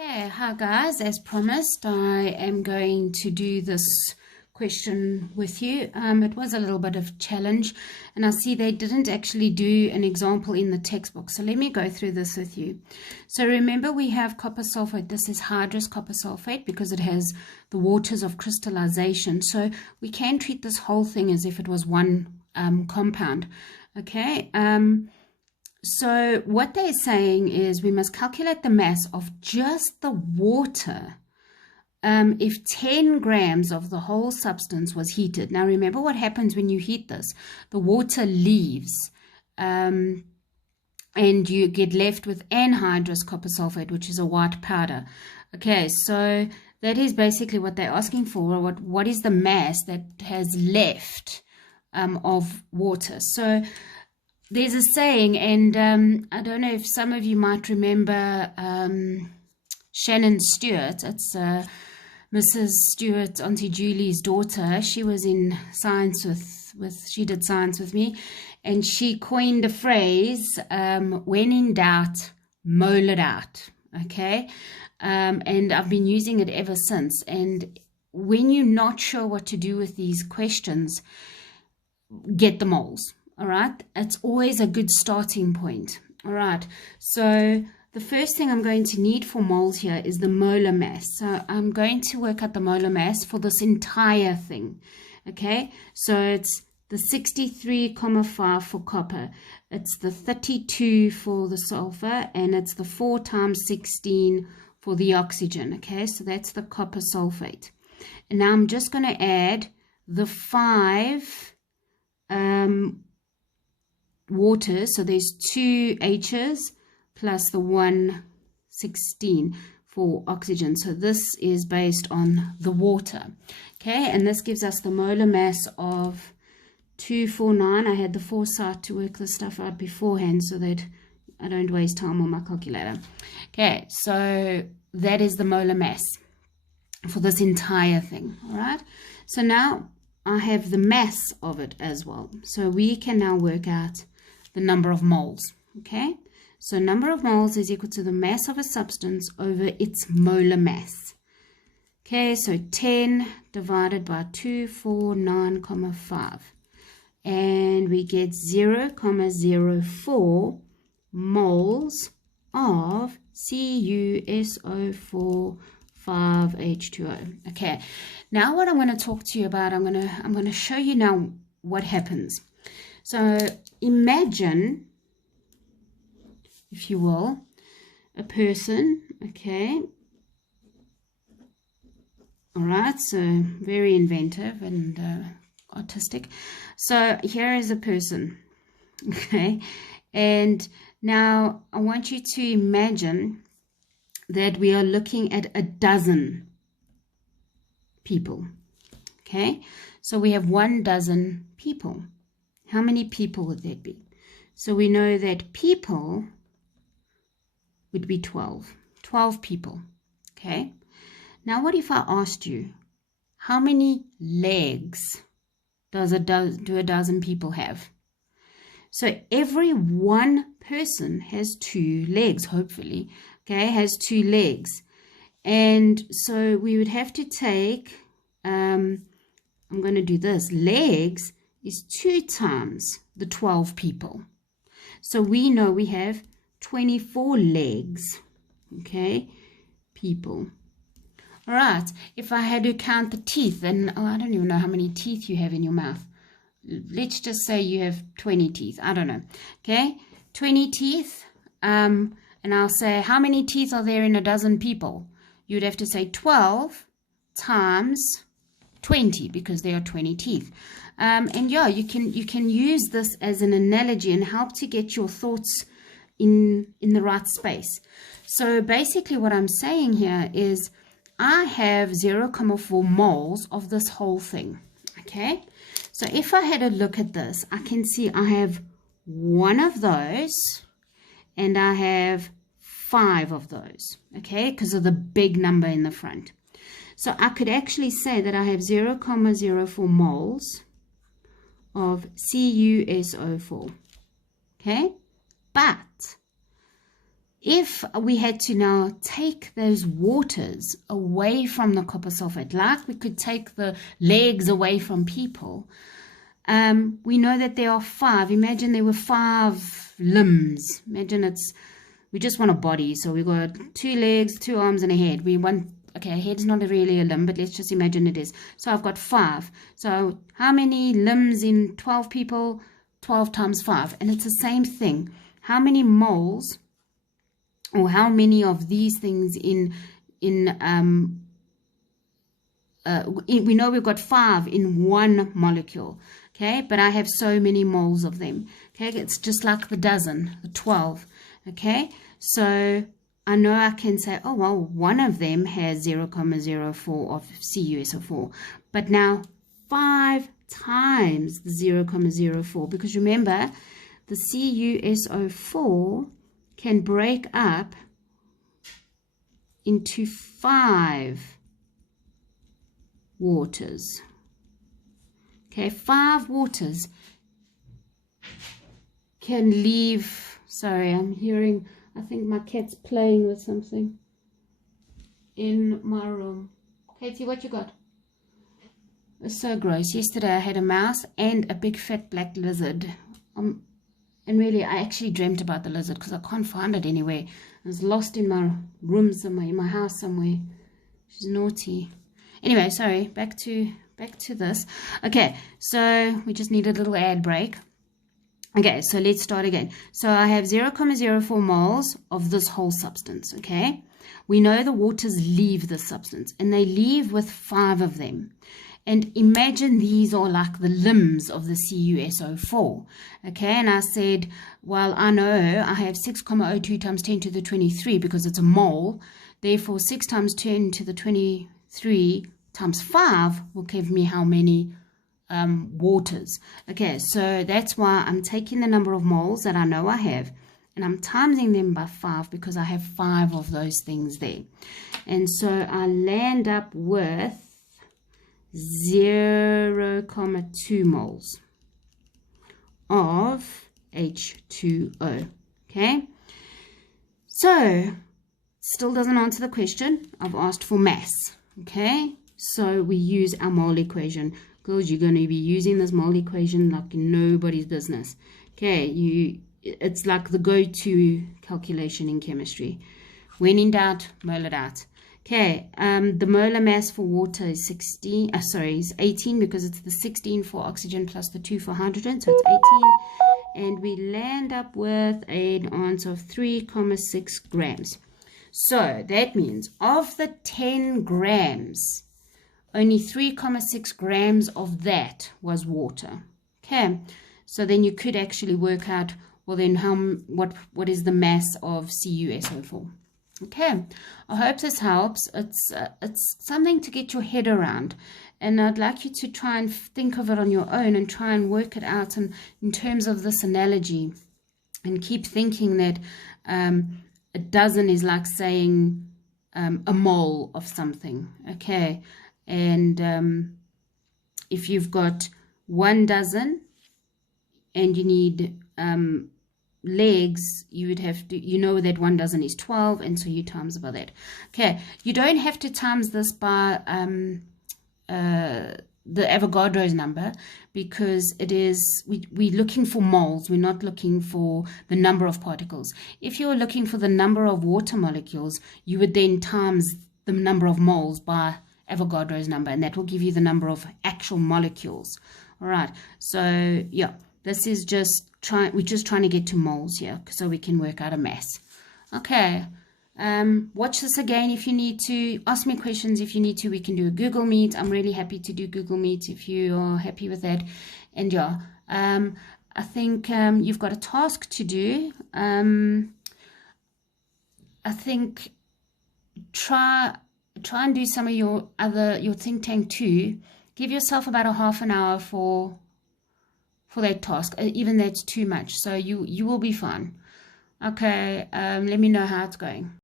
Okay, hi guys, as promised, I am going to do this question with you. It was a little bit of a challenge, and I see they didn't actually do an example in the textbook. So let me go through this with you. So remember, we have copper sulfate. This is hydrous copper sulfate because it has the waters of crystallization. So we can treat this whole thing as if it was one compound. Okay. So what they're saying is we must calculate the mass of just the water if 10 grams of the whole substance was heated. Now remember what happens when you heat this. The water leaves and you get left with anhydrous copper sulfate, which is a white powder. Okay, so that is basically what they're asking for. What is the mass that has left of water? So there's a saying, and I don't know if some of you might remember Shannon Stewart. It's Mrs. Stewart, Auntie Julie's daughter. She was in science she did science with me, and she coined a phrase, when in doubt, mole it out. Okay, and I've been using it ever since. And when you're not sure what to do with these questions, get the moles. All right, it's always a good starting point. All right, so the first thing I'm going to need for moles here is the molar mass. So I'm going to work out the molar mass for this entire thing. Okay, so it's the 63,5 for copper, it's the 32 for the sulfur, and it's the 4 times 16 for the oxygen. Okay, so that's the copper sulfate. And now I'm just going to add the 5 waters, so there's 2 H's plus the 116 for oxygen. So this is based on the water. Okay, and this gives us the molar mass of 249. I had the foresight to work this stuff out beforehand so that I don't waste time on my calculator. Okay, so that is the molar mass for this entire thing. All right, so now I have the mass of it as well. So we can now work out the number of moles. Okay, so number of moles is equal to the mass of a substance over its molar mass. Okay, so 10 divided by 249,5, and we get 0,04 moles of CuSO4 5H2O. Okay, now what I'm going to talk to you about, I'm going to show you now what happens. So imagine, if you will, a person. Okay, all right, so very inventive and artistic. So here is a person. Okay, and now I want you to imagine that we are looking at a dozen people. Okay, so we have 1 people. How many people would that be? So we know that people would be 12 people. Okay, now what if I asked you, how many legs do a dozen people have? So every one person has 2 legs, hopefully. Okay, has 2 legs. And so we would have to take, I'm going to do this, legs is 2 times the 12 people. So we know we have 24 legs, okay, people. All right, if I had to count the teeth, then I don't even know how many teeth you have in your mouth. Let's just say you have 20 teeth. I don't know. Okay, 20 teeth. And I'll say, how many teeth are there in a dozen people? You'd have to say 12 times 20 because there are 20 teeth. And yeah, you can use this as an analogy and help to get your thoughts in the right space. So basically what I'm saying here is I have 0,4 moles of this whole thing. Okay, so if I had a look at this, I can see I have 1 of those and I have 5 of those, okay, because of the big number in the front. So I could actually say that I have 0,04 moles of CuSO4, okay, but if we had to now take those waters away from the copper sulfate, like we could take the legs away from people, we know that there are 5. Imagine there were 5 limbs. Imagine we just want a body. So we've got 2 legs, 2 arms, and a head. Okay, a head's not really a limb, but let's just imagine it is. So I've got 5. So how many limbs in 12 people? 12 times 5. And it's the same thing. How many moles, or how many of these things we know we've got 5 in one molecule, okay, but I have so many moles of them, okay. It's just like the dozen, the 12, okay. So I know I can say, oh well, one of them has 0.04 of CuSO4, but now 5 times the 0.04, because remember the CuSO4 can break up into 5 waters. Okay, 5 waters can leave. Sorry, I'm hearing, I think my cat's playing with something in my room. Katie, what you got? It's so gross. Yesterday I had a mouse and a big fat black lizard. And really, I actually dreamt about the lizard because I can't find it anywhere. It was lost in my room somewhere, in my house somewhere. She's naughty. Anyway, sorry, back to this. Okay, so we just need a little ad break. Okay, so let's start again. So I have 0.04 moles of this whole substance, okay? We know the waters leave the substance, and they leave with 5 of them. And imagine these are like the limbs of the CuSO4, okay? And I said, well, I know I have 6.02 times 10 to the 23 because it's a mole. Therefore, 6 times 10 to the 23 times 5 will give me how many waters. Okay, so that's why I'm taking the number of moles that I know I have, and I'm timesing them by 5 because I have 5 of those things there. And so I land up with 0.2 moles of H2O. Okay, so still doesn't answer the question. I've asked for mass. Okay, so we use our mole equation. Girls, you're going to be using this mole equation like nobody's business. Okay, it's like the go-to calculation in chemistry. When in doubt, mole it out. Okay, the molar mass for water is 18 because it's the 16 for oxygen plus the 2 for hydrogen, so it's 18. And we land up with an answer of 3.6 grams. So that means of the 10 grams, only 3.6 grams of that was water. Okay, so then you could actually work out, well then what is the mass of CuSO4? Okay, I hope this helps. It's something to get your head around, and I'd like you to try and think of it on your own and try and work it out in terms of this analogy, and keep thinking that a dozen is like saying a mole of something. Okay, and if you've got 1 dozen and you need legs, you would have to, you know that 1 dozen is 12, and so you times by that. Okay, you don't have to times this by the Avogadro's number, because it is, we're looking for moles, we're not looking for the number of particles. If you're looking for the number of water molecules, you would then times the number of moles by Avogadro's number, and that will give you the number of actual molecules. All right, so yeah, this is just we're just trying to get to moles here so we can work out a mass. Okay, watch this again if you need to. Ask me questions if you need to. We can do a Google Meet. I'm really happy to do Google Meet if you are happy with that. And yeah, I think you've got a task to do. I think try and do some of your think tank too. Give yourself about a half an hour for that task. Even that's too much, so you will be fine. Okay, let me know how it's going.